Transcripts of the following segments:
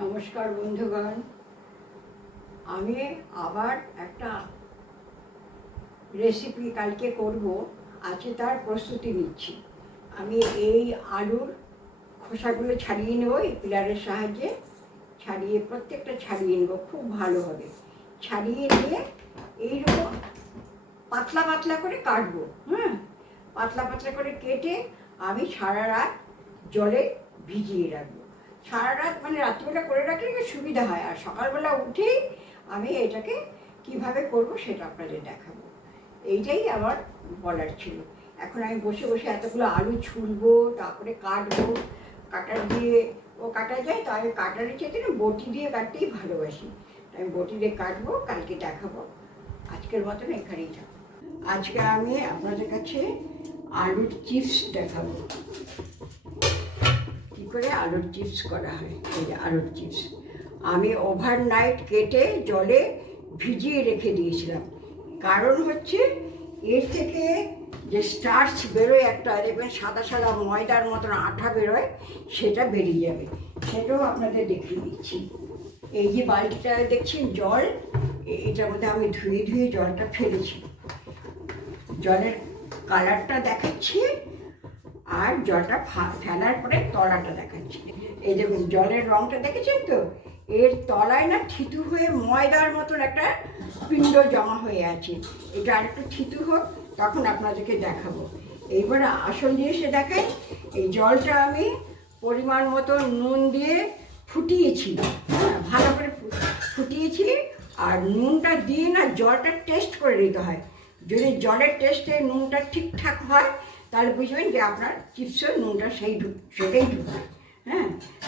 নমস্কার বন্ধুগণ, আমি আবার একটা রেসিপি কালকে করব, আজকে তার প্রস্তুতি নিচ্ছি। আমি এই আলুর খোসাগুলো ছাড়িয়ে নেব, এই পিলারের সাহায্যে প্রত্যেকটা ছাড়িয়ে নেব খুব ভালোভাবে। ছাড়িয়ে নিয়ে এইরকম পাতলা পাতলা করে কাটবো। পাতলা পাতলা করে কেটে আমি সারা রাত জলে ভিজিয়ে রাখবো। সারা রাত মানে রাত্রিবেলা করে রাখলে সুবিধা হয়, আর সকালবেলা উঠেই আমি এটাকে কিভাবে করব সেটা আপনাদের দেখাবো। এইটাই আমার বলার ছিল। এখন আমি বসে বসে এতগুলো আলু ছুলবো, তারপরে কাটবো। কাটার দিয়ে কাটা যায়, তো আমি কাটারের চাইতে না বটি দিয়ে কাটতেই ভালোবাসি। আমি বটি দিয়ে কাটবো, কালকে দেখাবো। আজকের মতন এখানেই থাকবো। আজকে আমি আপনাদের কাছে আলুর চিপস দেখাবো, কী করে আলুর চিপস করা হয়। এই যে আলুর চিপস আমি ওভারনাইট কেটে জলে ভিজিয়ে রেখে দিয়েছিলাম। কারণ হচ্ছে এর থেকে যে স্টার্চ বেরোয়, একটা দেখবেন সাদা সাদা ময়দার মতন আঠা বেরোয়, সেটা বেরিয়ে যাবে। সেটাও আপনাদের দেখিয়ে দিচ্ছি। এই যে বালতিটা দেখছেন জল, এটার মধ্যে আমি ধুয়ে ধুয়ে জলটা ফেলেছি। জলের কালারটা দেখাচ্ছি, আর জলটা ফেলার পরে তলাটা দেখাচ্ছি। এই দেখুন জলের রঙটা দেখেছেন তো, এর তলায় না থিতু হয়ে ময়দার মতন একটা পিণ্ড জমা হয়ে আছে। এটা আর একটু থিতু হোক, তখন আপনাদেরকে দেখাবো। এইবার আসল জিনিসে দেখাই। এই জলটা আমি পরিমাণ মতো নুন দিয়ে ফুটিয়েছি, ভালো করে ফুটিয়েছি। আর নুনটা দিয়ে না জলটা টেস্ট করে নিতে হয়। যদি জলের টেস্টে নুনটা ঠিকঠাক হয়, তাহলে বুঝবেন যে আপনার চিপসের নুনটা সেটাই ঢুকবে।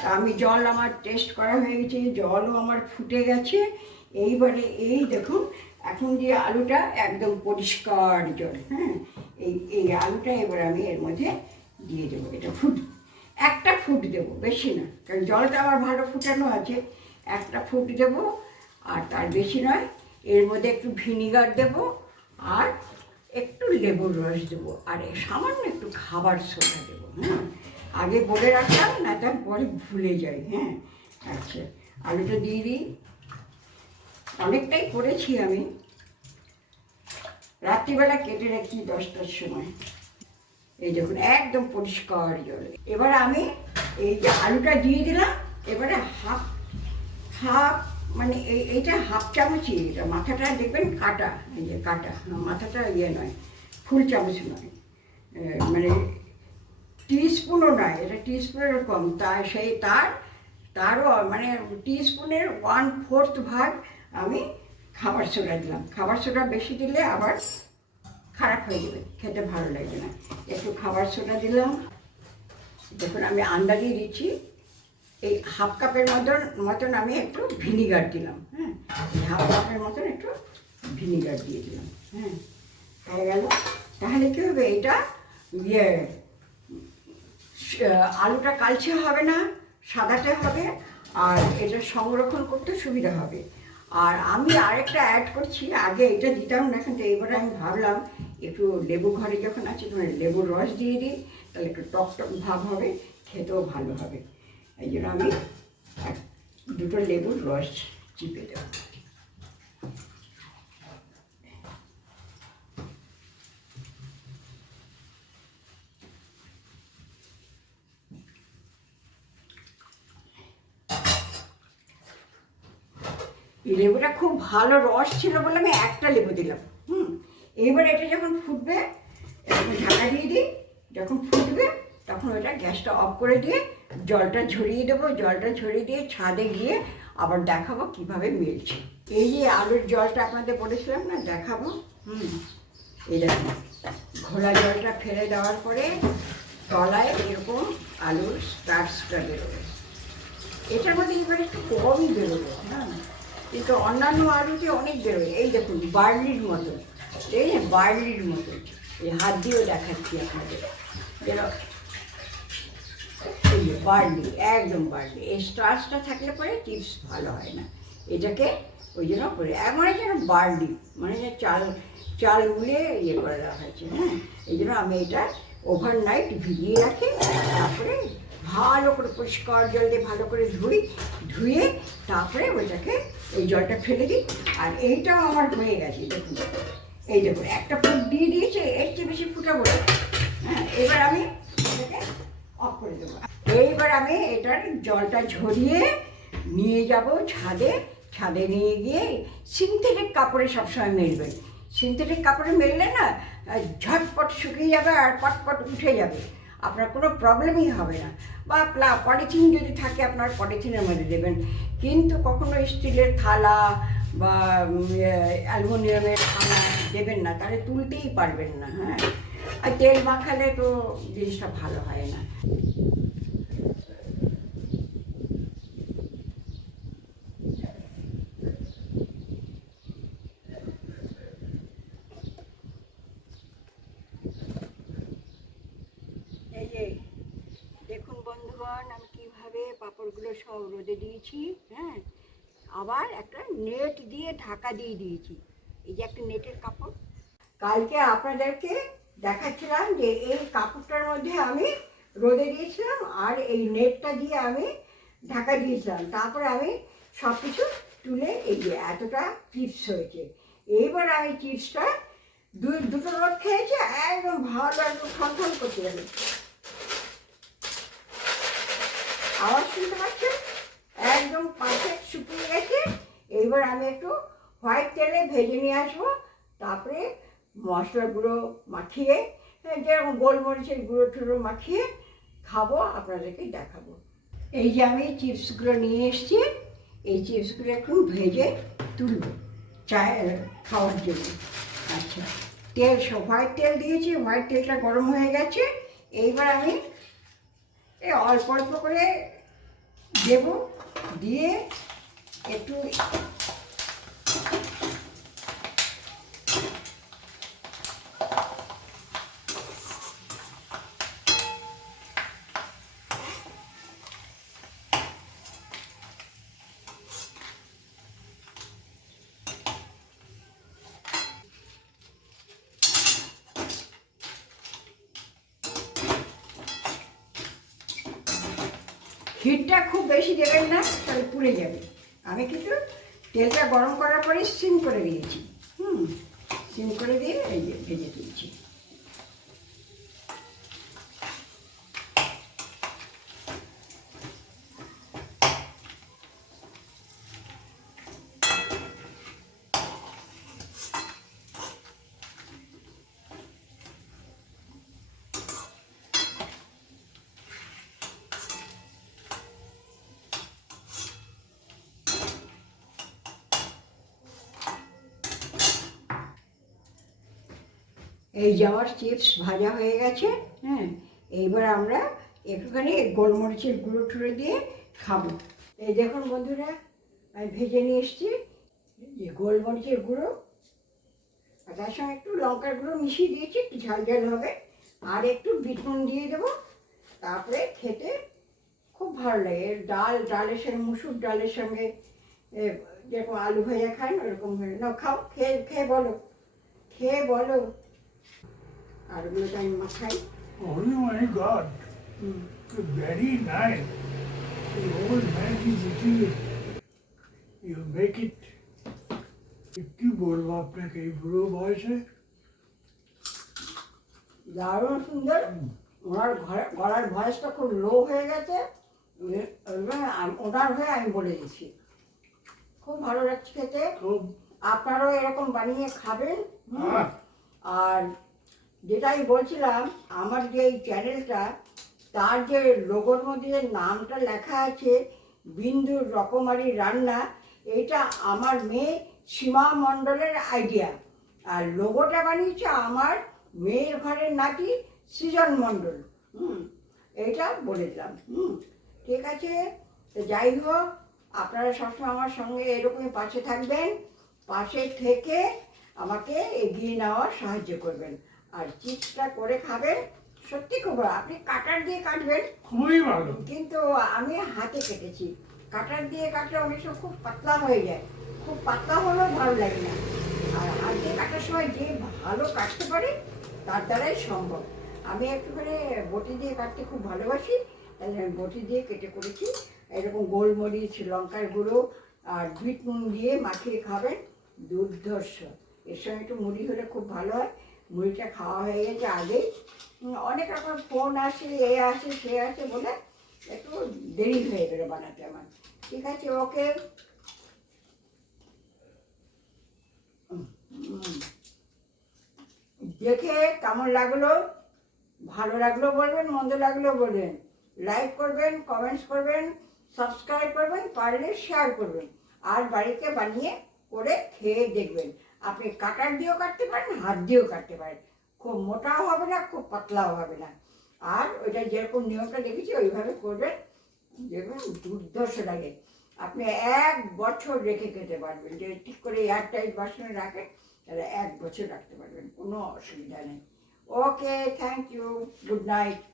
তা আমি জল আমার টেস্ট করা হয়ে গেছে, জলও আমার ফুটে গেছে। এইবারে এই দেখুন, এখন যে আলুটা একদম পরিষ্কার জল। এই আলুটা এবার আমি এর মধ্যে দিয়ে দেবো। এটা একটা ফুট দেবো, বেশি না, কারণ জলটা আমার ভালো ফুটানো আছে। একটা ফুট দেবো, আর তার বেশি নয়। এর মধ্যে একটু ভিনিগার দেবো, আর একটু লেবুর রস দেবো, আর সামান্য একটু খাবার সোডা দেবো। আগে বলে রাখলাম, না তার পরে ভুলে যাই। আচ্ছা, আলুটা দিয়ে দিই। অনেকটাই করেছি আমি, রাত্রিবেলা কেটে রাখি 10টার সময়। এই দেখুন একদম পরিষ্কার জল। এবার আমি এই যে আলুটা দিয়ে দিলাম, এবারে হাফ মানে এইটা হাফ চামচই, এটা মাথাটা দেখবেন কাটা, এই যে কাটা, মাথাটা ইয়ে নয়, ফুল চামচ নয়, মানে টিস্পুনও নয়, এটা টিস্পুনের কম। তারও মানে টিস্পুনের 1/4 ভাগ আমি খাবার সোডা দিলাম। খাবার সোডা বেশি দিলে আবার খারাপ হয়ে যাবে, খেতে ভালো লাগবে না। একটু খাবার সোডা দিলাম। দেখুন আমি আন্দাজেই দিচ্ছি। এই হাফ কাপের মতন আমি একটু ভিনিগার দিলাম। হাফ কাপের মতন একটু ভিনিগার দিয়ে দিলাম। হয়ে গেল। তাহলে কী হবে, এটা আলুটা কালচে হবে না, সাদাটে হবে, আর এটা সংরক্ষণ করতে সুবিধা হবে। আর আমি আরেকটা অ্যাড করছি, আগে এটা দিতাম না, কিন্তু এবারে আমি ভাবলাম একটু লেবু ঘরে যখন আছে, তখন লেবুর রস দিয়ে দিই, তাহলে একটু টক টক ভাব হবে, খেতেও ভালো হবে। এই জন্য আমি দুটো লেবুর রস চিপে দেব। এই লেবুটা খুব ভালো রস ছিল বলে আমি একটা লেবু দিলাম। এবার এটা যখন ফুটবে, ঢাকা দিয়ে দিই। যখন ফুটবে তখন ওটা গ্যাসটা অফ করে দিয়ে জলটা ঝরিয়ে দেবো। জলটা ঝরিয়ে দিয়ে ছাদে গিয়ে আবার দেখাবো কিভাবে মিলছে। এই যে আলুর জলটা আপনাদের বলেছিলাম না দেখাবো। এই দেখুন, ঘোলা জলটা ফেলে দেওয়ার পরে তলায় এরকম আলুর স্টার্চটা বেরোবে। এটার মধ্যে এবার একটু কমই বেরোবে, কিন্তু অন্যান্য আলুতে অনেক বেরোয়। এই দেখুন বার্লির মতন, এই বার্লির মতন। এই হাত দিয়েও দেখাচ্ছি আপনাদের, যেন এই যে বার্লি, একদম বার্লি। এই স্টার্চটা থাকলে পরে চিপস ভালো হয় না। এটাকে ওই জন্য করে এমন যেন বার্লি, মানে চাল গুলিয়ে ইয়ে করে দেওয়া হয়েছে। এই জন্য আমি এটা ওভারনাইট ভিজিয়ে রাখি, তারপরে ভালো করে পরিষ্কার জল দিয়ে ভালো করে ধুয়ে তারপরে ওইটাকে এই জলটা ফেলে দিই। আর এইটাও আমার হয়ে গেছে, দেখুন এই দেখুন একটা ফুট দিয়ে দিয়েছে, এর চেয়ে বেশি ফুটাবো না। হ্যাঁ, এবার আমি এটাকে অফ করে দেবো। এইবার আমি এটার জলটা ঝরিয়ে নিয়ে যাব ছাদে। ছাদে নিয়ে গিয়ে সিনথেটিক কাপড়ে সবসময় মেলবেন। সিনথেটিক কাপড়ে মেললে না ঝটপট শুকিয়ে যাবে আর পটপট উঠে যাবে, আপনার কোনো প্রবলেমই হবে না। বা পলিথিন যদি থাকে আপনার পলিথিনের মধ্যে দেবেন, কিন্তু কখনো স্টিলের থালা বা অ্যালুমিনিয়ামের থালা দেবেন না, তাহলে তুলতেই পারবেন না। হ্যাঁ, আর তেল মাখালে তো জিনিসটা ভালো হয় না। এই যে দেখুন বন্ধুগণ, আমি কীভাবে পাঁপড়গুলো সব রোদে দিয়েছি। হ্যাঁ, আবার একটা নেট দিয়ে ঢাকা দিয়ে দিয়েছি। এই যে একটা নেটের কাপড়, কালকে আপনাদেরকে দেখাচ্ছিলাম যে এই কাপড়টার মধ্যে আমি রোদে দিয়েছিলাম আর এই নেটটা দিয়ে আমি ঢাকা দিয়েছিলাম। তারপরে আমি সব কিছু তুলে এই যে এতটা চিপস হয়েছে। এইবার আমি চিপসটা দুটো রোদ খেয়েছে, একদম ভালো একদম ঠনঠন করতে যাবে। আওয়াজ শুনতে পাচ্ছেন? একদম পারফেক্ট শুকিয়ে গেছে। এইবার আমি একটু হোয়াইট তেলে ভেজে নিয়ে আসবো, তারপরে মশলা গুঁড়ো মাখিয়ে, যেরকম গোলমরিচের গুঁড়ো টুড়ো মাখিয়ে খাবো, আপনাদেরকে দেখাবো। এই যে আমি চিপসগুলো নিয়ে এসেছি, এই চিপসগুলো একটু ভেজে তুলব চায়ের খাওয়ার জন্য। আচ্ছা, তেল হোয়াইট তেল দিয়েছি, হোয়াইট তেলটা গরম হয়ে গেছে। এইবার আমি অল্প অল্প করে দেব, দিয়ে একটু হিটটা খুব বেশি দেবেন না, তাহলে পুড়ে যাবে। আমি কিন্তু তেলটা গরম করার পরে সিম করে দিয়েছি। সিম করে দিয়ে এই যে ভেজে দিয়েছি। এই যে আমার চিপস ভাজা হয়ে গেছে। হ্যাঁ, এইবার আমরা একটুখানি গোলমরিচের গুঁড়ো টুড়ো দিয়ে খাবো। এই দেখুন বন্ধুরা, আমি ভেজে নিয়ে এসেছি যে গোলমরিচের গুঁড়ো, আর তার সঙ্গে একটু লঙ্কার গুঁড়ো মিশিয়ে দিয়েছি, একটু ঝাল ঝাল হবে, আর একটু বিট নুন দিয়ে দেবো। তারপরে খেতে খুব ভালো লাগে। ডালের সঙ্গে, মুসুর ডালের সঙ্গে যেরকম আলু ভাজা খান ওরকম হয়ে না, খাও, খেয়ে বলো, খেয়ে বলো। আর ওগুলোকে আমি মাখাই। Oh my God! Very nice. The old man is eating it. You make it. কি বলবো আপনাকে এই বুড়ো বয়সে? দারুণ সুন্দর। ওনার গলার ভয়েসটা খুব লো হয়ে গেছে, ওনার হয়ে আমি বলে দিচ্ছি। খুব ভালো লাগছে খেতে। আপনারাও এরকম বানিয়ে খাবেন। আর যেটাই বলছিলাম, আমার যে এই চ্যানেলটা, তার যে লোগোর মধ্যে যে নামটা লেখা আছে বিন্দুর রকমারি রান্না, এটা আমার মেয়ে সীমা মণ্ডলের আইডিয়া। আর লোগোটা বানিয়েছে আমার মেয়ের ঘরের নাতি সৃজন মণ্ডল। এইটা বলে দিলাম। ঠিক আছে, তো যাই হোক, আপনারা সবসময় আমার সঙ্গে এরকমই পাশে থাকবেন, পাশে থেকে আমাকে এগিয়ে নেওয়ার সাহায্য করবেন। আর চিপসটা করে খাবেন, সত্যি খুব ভালো। আপনি কাটার দিয়ে কাটবেন, খুবই ভালো, কিন্তু আমি হাতে কেটেছি। কাটার দিয়ে কাটলে অনেক সময় খুব পাতলা হয়ে যায়, খুব পাতলা হলেও ভালো লাগে না। আর হাত দিয়ে কাটার সময় যে ভালো কাটতে পারে তার দ্বারাই সম্ভব। আমি একটুখানি বটি দিয়ে কাটতে খুব ভালোবাসি, তাহলে আমি বটি দিয়ে কেটে করেছি। এরকম গোলমরিচ, লঙ্কার গুঁড়ো আর বিট নুন দিয়ে মাখিয়ে খাবেন, দুর্ধর্ষ। এর সঙ্গে একটু মুড়ি হলে খুব ভালো হয়। মুড়িটা খাওয়া হয়ে গেছে আগেই। অনেক রকম ফোন আসে, এ আসে, সে আসে বলে একটু দেরি হয়ে গেলো বানাতে আমার। ঠিক আছে, ওকে। দেখে কেমন লাগলো, ভালো লাগলো বলবেন, মন্দ লাগলো বলবেন, লাইক করবেন, কমেন্টস করবেন, সাবস্ক্রাইব করবেন, পারলে শেয়ার করবেন। আর বাড়িতে বানিয়ে করে খেয়ে দেখবেন। আপনি কাটার দিয়েও কাটতে পারেন, হাত দিয়েও কাটতে পারেন। খুব মোটাও হবে না, খুব পাতলাও হবে না। আর ওইটা যেরকম নিয়মটা দেখেছি ওইভাবে করবেন, দেখবেন দুর্ধর্ষ লাগে। আপনি 1 বছর রেখে খেতে পারবেন, যে ঠিক করে এয়ারটাইট বাসনে রাখেন, তাহলে 1 বছর রাখতে পারবেন, কোনো অসুবিধা নেই। ওকে, থ্যাংক ইউ, গুড নাইট।